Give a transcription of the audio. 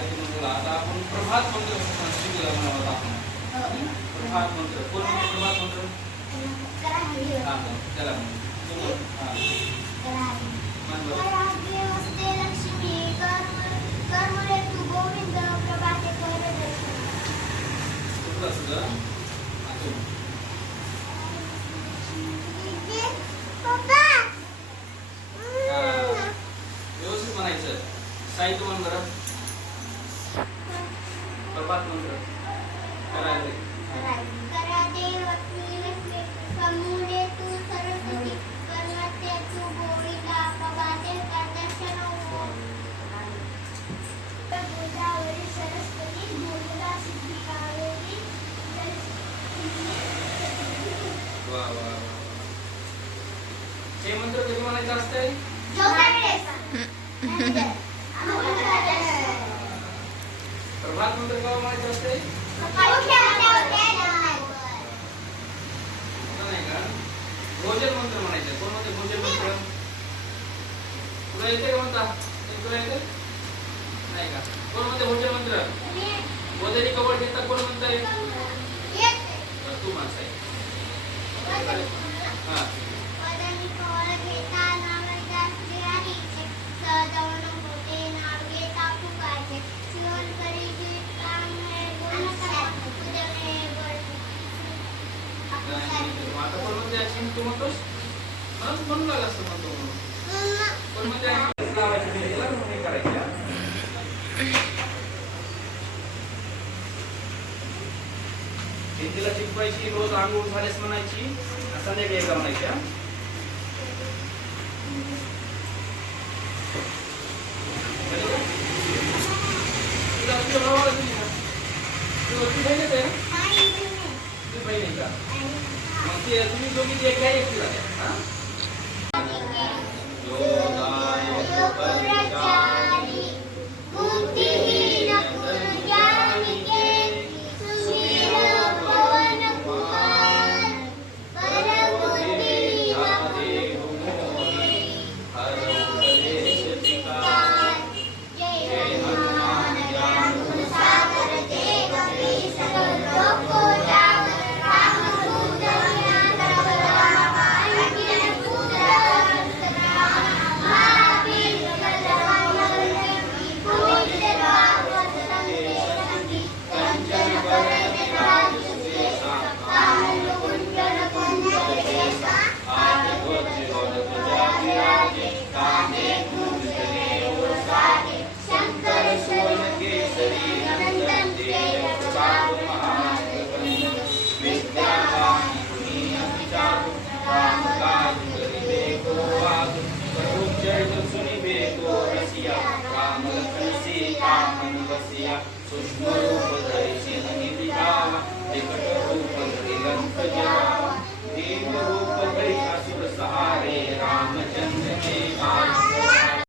गायत्री मंत्र आता आपण प्रभात मंत्र शिकला म्हणा आपण. प्रभात मंत्र कोण प्रभात मंत्र हा चला व्यवस्थित म्हणायचं. साहित्य म्हण बरं. प्रभात मंत्र करायचे. हे मंत्र कधी म्हणायचं असतंय? प्रभात मंत्र केव्हा म्हणायचं असतंय? नाही का? भोजन मंत्र म्हणायचं. कोण म्हणते भोजन मंत्र? तुला येते का म्हणता? तुला येते? नाही का? कोण म्हणते भोजन मंत्र? गोदरी कवळ घेता कोण म्हणताय? तू माणसं आहे. हा आता कोण म्हणते ऍक्शन तू म्हणतोस? म्हणून लागला असतो म्हणतो म्हणून. कोण म्हणते लावायची मेहंदीला हे करायची. मेहंदीला चिपकायची, रोज आंघोळ झाल्यास म्हणायची, संध्याकाळी एका म्हणायच्या. तुम्ही दोघी एक घ्या एक तिला. सूक्ष्म रूप धरिसी